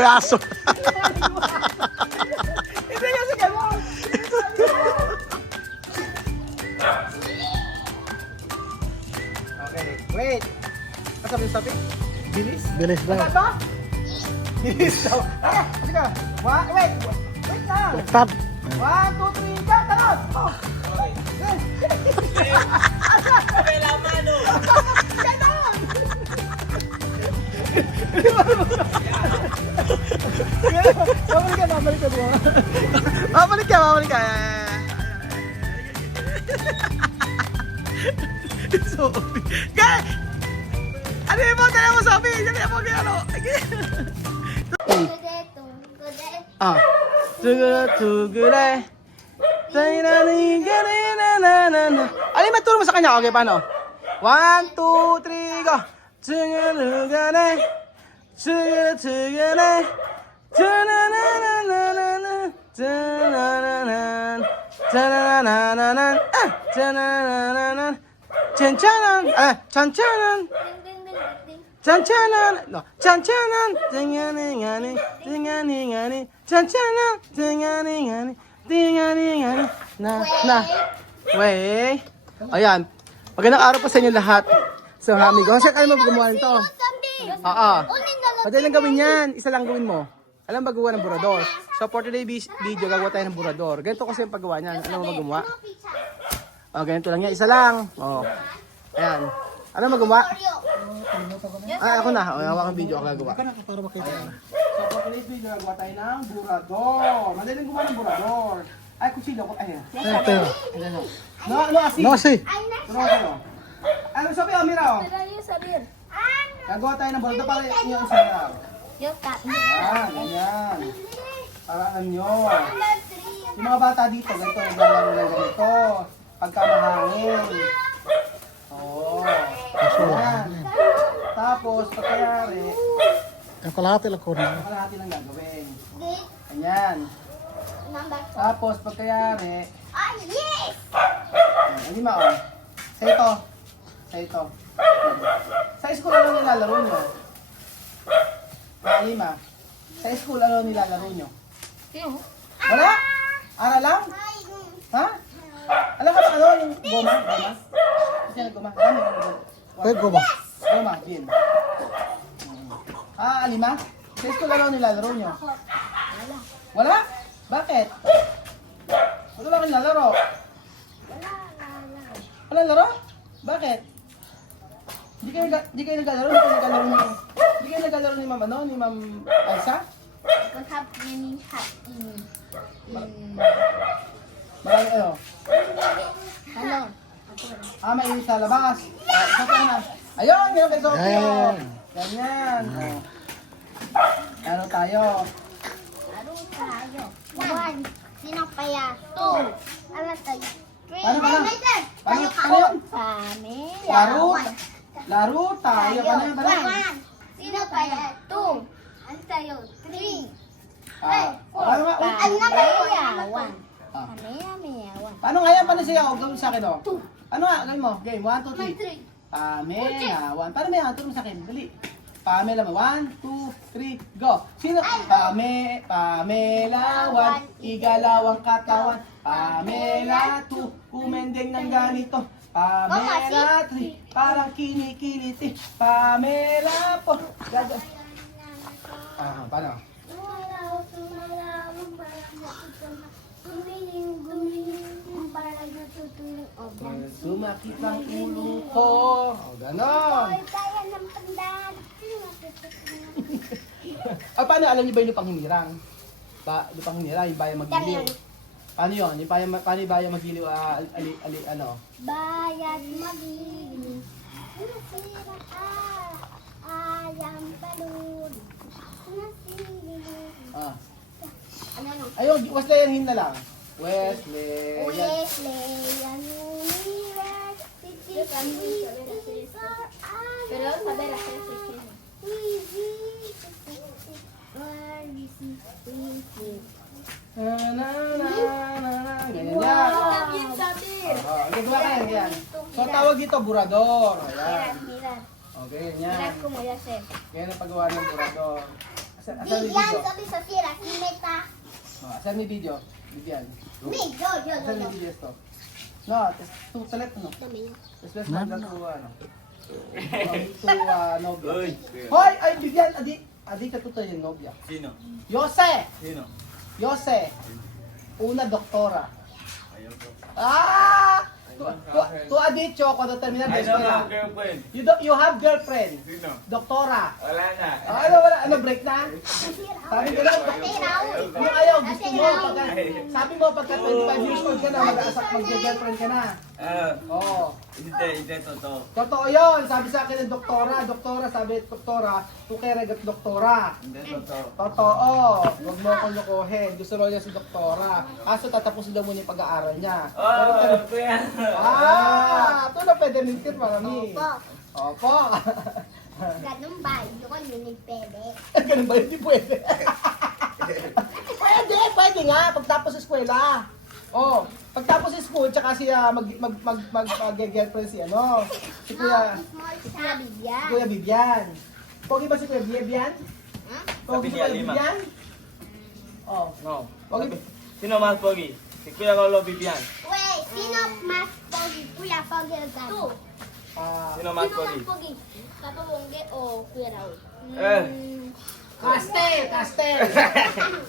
payaso. Hindi kasi gano'n. Okay, wait. Sabi? Bilis? Bilis Ano lang. ba? Bilis daw. Ah, sige ka. Wait lang. Stop. 1, 2, 3, ka, talon! Oh! Babalik ka. Sophie. Gay! Ano yung mga dala mo, Sophie? Dali mo kaya ano? Ah. Tugure. Alin, maturo mo sa kanya. Okay, paano? 1, 2, 3, go! Tugure. Tugure. Tananananan. Tanananan. Tananananan. Tananananan. Chanchanan. Chanchanan. Chanchanan. No. Chanchanan. Tinganingani. Tinganingani. Chanchanan. Tinganingani. Tinganingani. Na. Wey. Ayan. Magandang araw po sa inyo lahat. So, amigo. Shit, alam mo ba gumawa nito? Oo. Madali lang gawin yan. Isa lang gawin mo. Alam ba gawa ng burador? So, for today video, gagawa tayo ng burador. Ganito kasi yung paggawa niyan. Alam mo ba gumawa? O, ganito lang yan. Isa lang. O. Ayan. Alam mo gumawa? Ako na. O, hawakan video. Ako gagawa. Para makita. So, for today's video, gagawa tayo ng burador. Madali lang gumawa ng burador. Ay, kutsilo ko. Ayan. Ito. No, asi. No, si. Turuan ko. Ano, sabi, Mira, o. Gagawa tayo ng burador para yung isang araw. Ayan, ganyan. Para alam nyo. Yung mga bata dito, ganito, naglalaro ng ganito. Pagka mahangin. Oo. Ayan. Tapos, pagkayari, Ang kalahati lang ko na. kalahati lang gagawin. Ganyan. Tapos, pagkayari, hindi ma, oh. Sa ito. Sa ito. Sa school, ano nilalaro nyo? Lima. Sa school, ano nilalaro nyo? Wala? Ara lang? Ha? Alam ka ba ano yung goma? Goma? Kasi goma? Dami yung goma. Pwede ko ba? Goma, Jin. Lima? Sa school, ano nilalaro nyo? Wala? Bakit? Wala lang nilalaro. Wala laro? Bakit? Hindi kayo naglalaro? Hindi kayo naglalaro ni Ma'am ano? Ni Ma'am Elsa? Marami ano? Mainit sa labas. Isa pa na. Ayun! Meron kay Sophie! Ayan. Ganyan. Ano tayo? Sino kaya? 2. Ano tayo? 3. Paano? Paano yun? Laro? Laro tayo. Paano? Sino kaya? 2. Ano tayo? 3. Paano nga? Paano nga yan? Paano siya? Gawin sa akin, oh. Ano nga? Gawin mo. Game. 1, 2, 3. Pamela. Paano may turo mo sa akin? Dali. Pamela. 1, 2, 3, go. Sino? Pamela 1. Igalaw ang katawan. Pamela 2. Kumendeng ng ganito. Pamela 3. Parang kinikiliti. Pamela 4. Paano? Sumakit ang ulo ko. O, ganon. Paano alam niyo ba yung lupang hinirang? Lupang hinirang, yung bayang magiliw. Paano yun? Paano yung bayang magiliw? Ano? Bayad magiliw. Ayam palud. Ayun, Wesleyan na lang. Wesleyan. Wesleyan University. Pero sabi na sa session. Ganyan yan. Gagawa ka yan. So, tawag dito, burador. Ayan. Okay, yan. Hirap ko mo yan, sir. Ganyan ang paggawa ng burador. Kasi Asan may Bigyan video? sabi sa sira, kimeta. Oh, asan may video? Bigyan. Me, yo. Asan may video ito? No, to select no. Dami. Let's to ano. To nobya. Hoy, ay bigyan adi ka tutoy yung nobya. Sino? Yose. Sino? Yose. Una doktora. Ayaw ko. Ah! Tu adicho cuando terminar de I don't escuela. have girlfriend. You have girlfriend. Sino? Doktora. Wala na. Ano break na? Sabi ko lang, ano ayaw, gusto mo, sabi mo pagka 25 years old ka na, mag-girlfriend ka na. Oo. Hindi, totoo. Totoo yun, sabi sa akin ng doktora, sabi doktora, tukeregat doktora. Hindi, totoo. Totoo, huwag mo akong lokohin, gusto lang niya si doktora. Kaso tatapusin daw muna yung pag-aaral niya. Kuya. Ito na pwede mintir, marami. Opo. Ganun ba? Hindi ko yun pwede. Ganun ba? Hindi pwede. Pwede nga. Pagtapos sa eskwela. Oh, pagtapos sa school, tsaka siya mag-girlfriend si ano. Si Kuya, Si Kuya Bigyan. Kuya Bibian. Pogi ba si Kuya Bibian? Pogi si Sabi niya, Kuya 5. Bibian? Oh. No. Pogi. Sino mas pogi? Si Kuya Lolo Bibian. Wait, sino mas pogi? Kuya Pogi o Gano? Two. Sino mas pogi? pogi? Papa Bongge o Kuya Raul?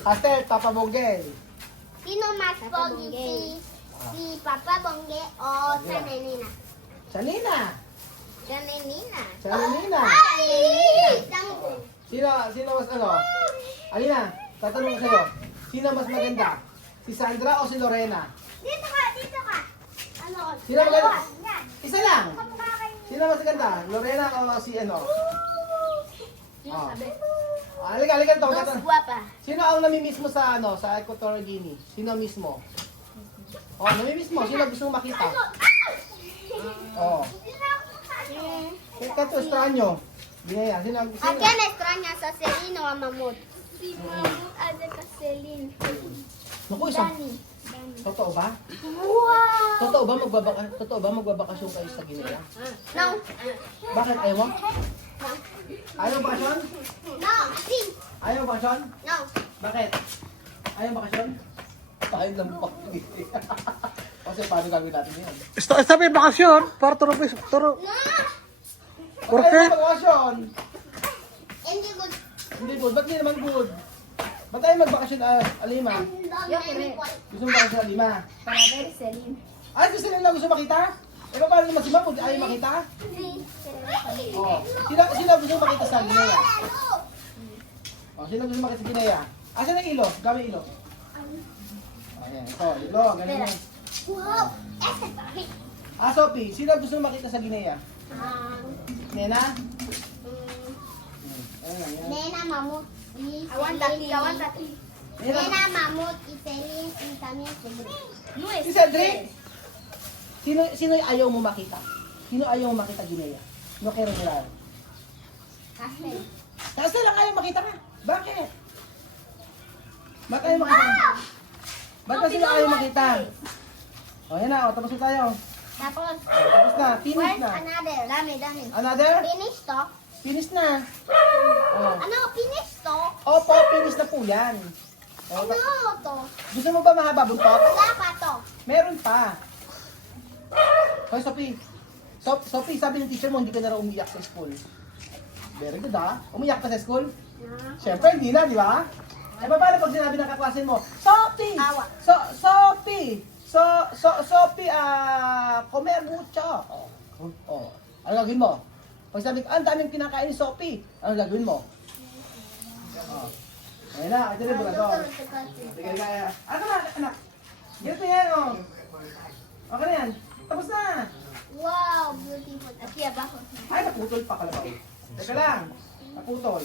Castel, Papa Bonggel. Sino mas pogi? Si Papa Bongge o sa Nenina? Chanina. Sa Nenina. Chanina. Ay! Sampo. Sino mas ano? Alina, tatanong ko sa'yo. Sino mas maganda? Si Sandra o si Lorena? Dito ka. Ano? Sino maganda? Yan. Isa lang. Kamukha kayo. Sino mas maganda? Lorena o si ano? Sino Ah. sabi? Halika to. Mas guwapa. Sino ang namimiss mo sa ano, sa Equatorial Guinea? Sino mismo? Oh, namimiss mo. Sino gusto mong makita? Oh. Kato estranyo. Binaya. Sino? ¿A quién extrañas? ¿A Celine o a Mamut? Si Mamut ha de Caselin. Naku, isang. Dani. Totoo ba? Wow! Totoo ba magbabakasyon kayo sa Guinea? No. Bakit ayaw mo? Ayaw bakasyon? No. Asin. Ayaw bakasyon? No. Bakit? Ayaw bakasyon? Ayaw ng bakit. Kasi paano gagawin natin yan? Está bien vacación para turo. No. Bakit ayaw magbakasyon? Hindi good. Hindi good. Ba't di naman good? Ba't tayo magbakasyon, Alima? Yo quiero. Gusto mo bakasyon, Alima? Para ver Celine. Ay, gusto nila gusto makita? Eh, paano naman si Ma'am kung ayaw makita? Sí. Oo. Sino gusto makita sa Guinea? Oh, sino gusto makita sa Guinea? Asan ang ilo? Gamit ilo. Ayan, ito, ilo, ganun yan. Wow. Ese bakit? Sophie, sino gusto makita sa Guinea? Nena? Ayan. Nena, Mamut y Aguántate, Celine. aguántate. Nena, Mamut y Celine y también Celine. No es. Si Cedric? Sino ayaw mo makita? Sino ayaw mo makita Guinea? No quiero mirar. Castel. Kasi lang ayaw makita ka. Bakit? Bakit ayaw makita? Ba't ba sila ayaw makita? O, yan na. O, tapos na tayo. Tapos, Tapos na. Finish where's na. another? Dami. Another? Finish to? Finish na. O. Ano? Finish to? Opo, finish na po yan. O, Ano to? gusto mo ba mahaba buntot? Wala pa to. Meron pa. Hoy, Sophie. Sophie, sabi ng teacher mo, hindi ka na raw umiyak sa school. Very good, ha? Umiyak ka sa school? Siyempre, hindi na, di ba? Eh, paano pag sinabi ng kaklasin mo, Sophie! Awa. Sophie! Sophie, comer mucho. Ano gagawin mo? Pag sabi ko, ang daming kinakain ni Sophie. Ano gagawin mo? Ayun na, ito na burador. Sige, kaya. Ano na, anak? Ganito yan, oh. Okay na yan. Tapos na. Wow, beautiful. Aquí abajo. Ay, naputol pa kalabaw. Teka lang. Naputol.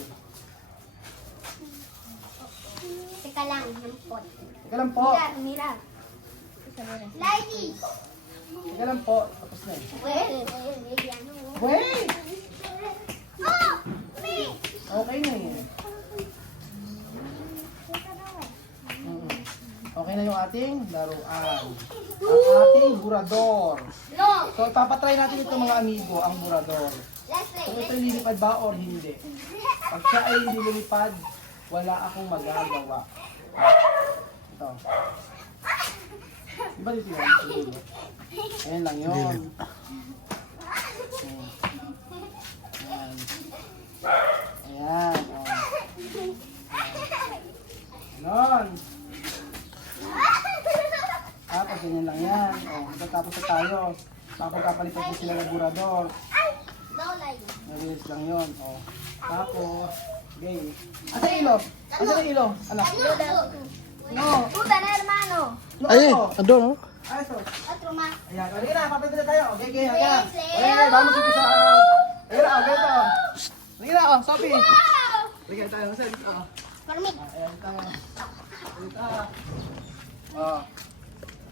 Teka lang, hampot. Teka lang po. Mira. Lady! Teka lang po. Tapos na eh. Wait! Wait! Oh! Wait! Okay na eh. Okay na yung ating laruan. Ang ating burador. No! So, ipapatry natin ito mga amigo, ang burador. Let's play. Kung ito'y lilipad ba or hindi. Pag siya ay hindi lumipad, wala akong magagawa. Ito. Diba dito yan? Ayan lang yun. Ayan. Ayan. Oh. Ganon. Tapos ganyan lang yan. Oh, tapos na tayo. Papagkapalitan ko sila ng burador. Mabilis lang yun. Oh. Tapos, okay. Asa ilo? Asa na ilo? Anak. No. Puta na, hermano. No. Ay, andun, oh. Ay, so. Otro más. Ayan. Halika na, papagkita tayo. Okay, okay. Halika na. Yes, Okay, vamos a empezar. Halika na, ganito. Halika na, oh. Sophie. Halika tayo. Masa dito. Oh. Permit. Ayan tayo. Dito. Oh.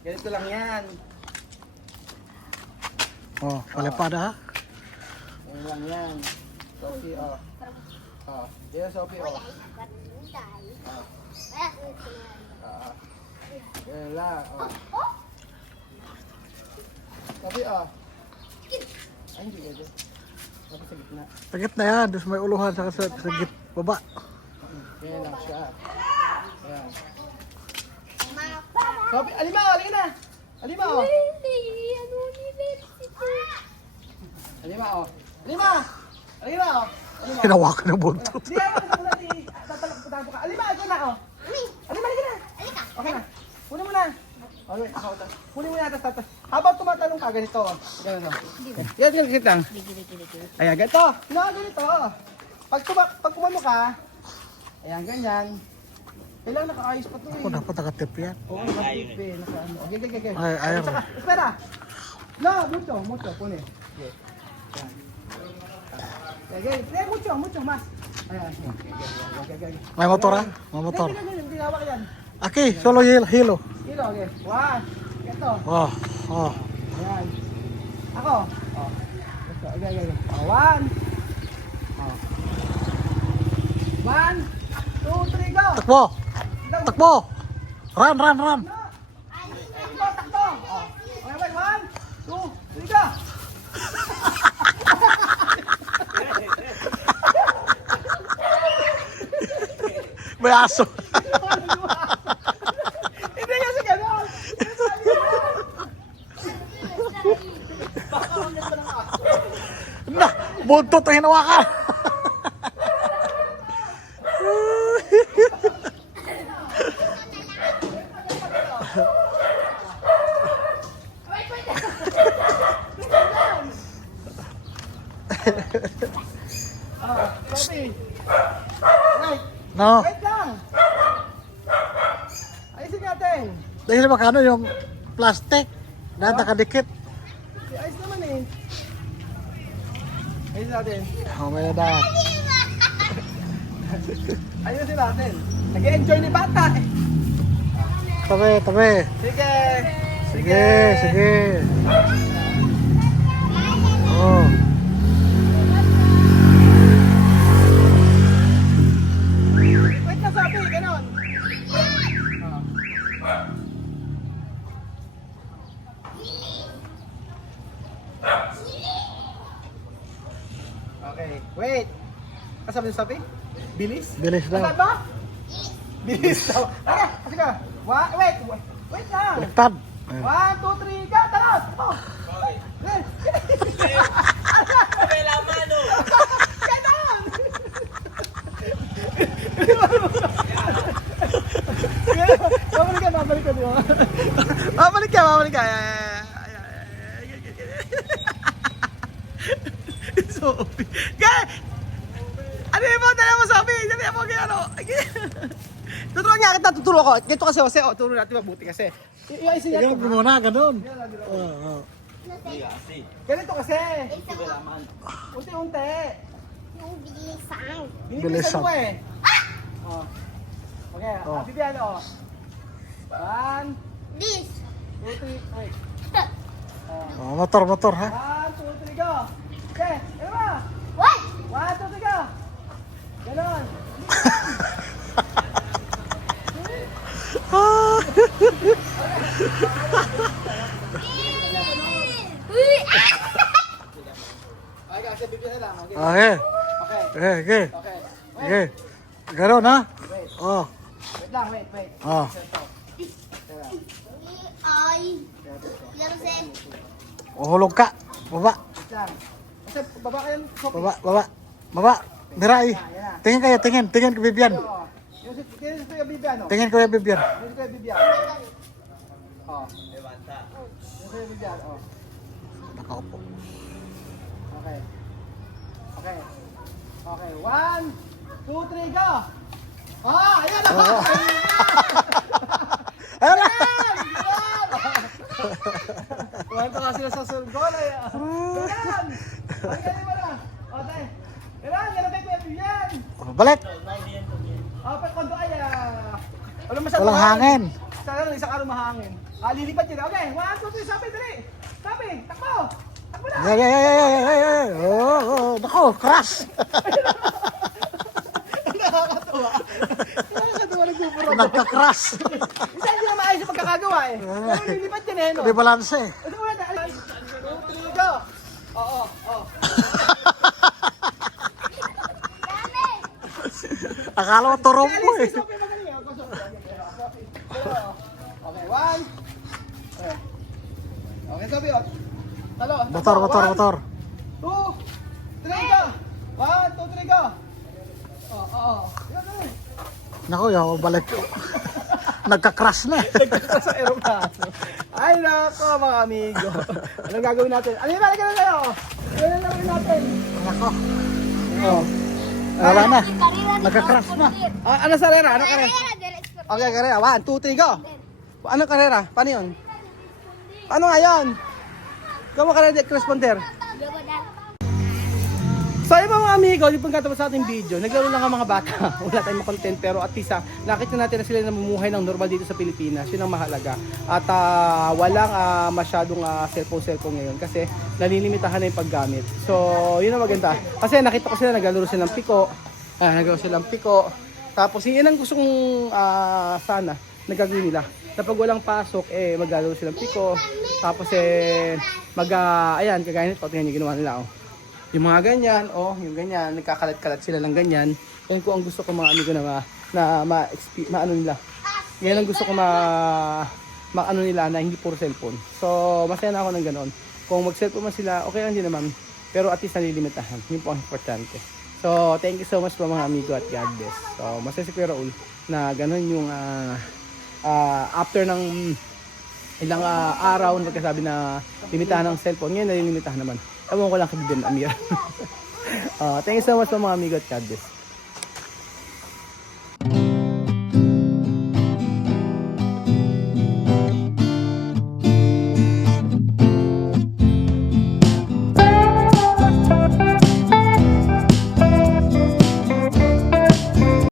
Ganito lang yan. Oh, palipada ha. Ganito lang yan. Sophie, oh. Oh. Dito, Sophie, oh. Ganyan lang, oh. Sophie, oh. Ay, hindi ganyan. Tapos sa gitna. Sakit na yan. Tapos may uluhan sa git baba. Ganyan lang siya. Ayan. Sophie, alimaw, halika na. Alimaw, oh. Alimaw, oh. Alimaw! Alimaw, oh. Alimaw. Hinawakan ng buntot. Di ako, ako natin tatalak ka. Alimaw, ito na, oh. Alimaw, halika na. Okay na. Kunin mo na. Okay, ako ito. Kunin mo na, tapos. Habang tumatalong ka, ganito, oh. Ganito. Yan, ganito lang. Ayan, ganito. No, ganito, oh. Pag kumano ka, ayan, ganyan. Kailangan nakaayos pa ito, eh. Ako dapat nakatip yan. Oo, nakatip, eh. Nakaano. Okay, okay, okay. Ay, ayaw. Saka, espera. No, mucho, kunin. Okay. Ayan. Okay, mucho, mas. Ayan. Okay. May motor ha? May motor. Hindi hawak yan. Aki, solo hilo. Hilo, okay. One. Ito. Oh, oh. Ayan. Ako. Oh. Ito, okay. Oh, one. Oh. 1, 2, 3, go! Takbo! Takbo! Run! Ito, takto! Oh. Okay, wait. 1, 2, 3, go! May aso. Hindi kasi gano'n! Na! Buntot ang hinawakan! Sophie! Wait! No. Wait lang! Ayusin natin! Dahil makano yung plastic. Dahil nakadikit. Ayos naman eh! Ayusin natin! Oh, may na. Ayusin natin! Nag-enjoy ni bata eh! Tabi. Sige! Sige. Oh. Wait na, Sophie! Ganon! Okay, wait! Kasabi ni Sophie? Bilis? Bilis daw. Kasabi ba? Bilis daw. Okay, kasi ka. Wait lang! Baliktad. 1, 2, 3, go! Talos! Ito! Pela mano! Ganon! Babalik ka, di ba? Babalik ka. Sophie. Ano yung mo? Dala mo, Sophie. Dala mo, ano? Tuturuan niya kita, tuturo ko. Ganito kasi, Jose. O, turo natin mabuti kasi. Iayusin niya. Ganun muna, ganun. Oh. Ganito kasi. Pela mano. Unti-unti. Yung bilisan. Binibilisan mo eh. Oh. Okay, Oh. Bibian, oh. 1, This. 2, 3, wait. Oh, motor ha. 1, 2, 3, go! Okay, ano ba? What? 1, 2, 3, go! Ganon! Okay, kasi bibigyan na lang. Okay. Okay. Okay. Okay. Okay. Okay. Ganun ha. Oh. Wait lang, wait. Oh. Ay. Larusin. Uhulog ka. Baba. Wait lang. Kasi baba kayo. Sophie. Baba. Mirai. Tingin kayo, tingin kay Bibian. Oh. Yung si Kuya Bibian, oh. Tingin kay Bibian. Yung si Kuya Bibian. Oh. Yung si Kuya Bibian, oh. Nakaupo. Okay. 1, 2, 3, go! Ah, ayan na! Ayun na! Kuwento ka sila sa surgol. Ayan! Pagkali mo na! Okay. Ayan, yan ang kay Bibian! Balik. Pagkondo ay, wala masyadong Walang hangin. Isang araw mahangin. Lilipat yun. Okay, 1, 2, 3, sabi, dali! Sabi, takbo! Takbo na! Yeah. Oh. Nako, crash. Nakakatawa. Nakakatawa, nagpupuro. Nagka-crash. Isa hindi na maayos yung pagkakagawa eh. Pero lilipat yun eh, no? Hindi balanse. Ito muna na. 2, 3, go! Oo. Akala mo turumbo eh. Okay, magaling ah. Okay, 1. Okay, sabi yun. Talo. Motor. 2, 3, go! 1, 2, 3, go! Oo. Yan. Nako, yaw, balik. Nagka-crash na. Sa aeroplano. Ay, nako mga amigo. Anong gagawin natin? Ano yung balik ka na kayo? Ano yung gagawin natin? Nako. Oh. Wala na. Nagka-crash na. Ano sa karera? Ano karera? Karera, diretso. Okay, karera. 1, 2, 3, go! Ano karera? Paano yun? Paano nga yun? Ikaw mo karera, corresponder. Gawa na. So yun mga amigo, yung pagkatapos sa ating video, naglaro lang ang mga bata. Wala tayong content pero at least nakita natin na sila namumuhay ng normal dito sa Pilipinas. Yun ang mahalaga. At walang masyadong cellphone ngayon kasi nalilimitahan na yung paggamit. So yun ang maganda. Kasi nakita ko sila naglaro sila ng piko. Tapos yun ang gusto kong sana nagagawin nila. Na pag walang pasok, maglalaro sila ng piko. Tapos ayan, kagaya nito, tingnan nyo ginawa nila. Yung mga ganyan, yung ganyan, nagkakalat-kalat sila lang ganyan. Yan ko ang gusto ko mga amigo na maano nila. Yan ang gusto ko maano nila na hindi puro cellphone. So, masaya na ako ng ganoon. Kung mag-cellphone man sila, okay lang din naman. Pero at least nalilimitahan. Yun po ang importante. So, thank you so much po mga amigo at God bless. So, masaya si Kuya Raul na ganoon yung after ng ilang araw nagkasabi na limitahan ng cellphone. Ngayon nalilimitahan naman. Ewan ko lang kay Bibian Amir. Thank you so much po mga amigo at God bless.